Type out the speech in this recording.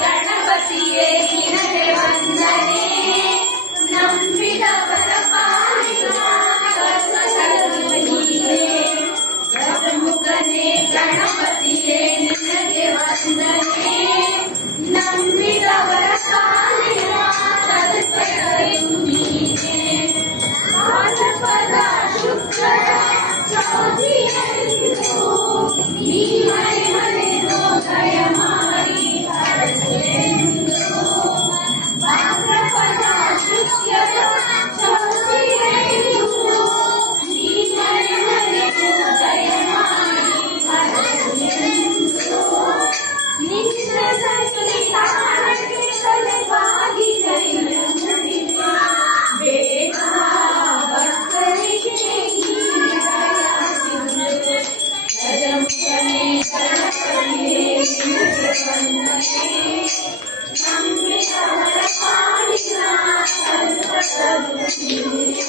ಗಣಪತಿಯೇ ನಿನಗೆ ವಂದನೆ ನಂಬಿದವರ ಪಾಲಿನ ನೀನೇ ಗಜಮುಖನೇ ಗಣಪತಿಯೇ ನಿನಗೆ ವಂದನೆ ನಂಬಿದವರ ಪಾಲಿನ ನೀನೇ ಭಾರತದ ಶುಕ್ರರ ಚೌತಿಯಂದು ನೀ ಮನೆ ಮನೆಗೂ ದಯ ಮಾಡಿ ಭಾರತದ ಶುಕ್ರರ ಚೌತಿಯಂದು ನೀ ಮನೆ ಮನೆಗೂ ದಯ ಮಾಡಿ ನಿನ್ನ ಸಂಕೀರ್ಣಕ್ಕೆ ತಲೆಬಾಗಿ ಬೇಗ ಭಕ್ತರಿಗೆ ಗಜಮುಖನೇ ಗಣಪತಿಯೇ ನಿನಗೆ ವಂದನೆ ನಂಬಿದವರ ಪಾಲಿನ ಕಲ್ಪತರು ನೀನೇ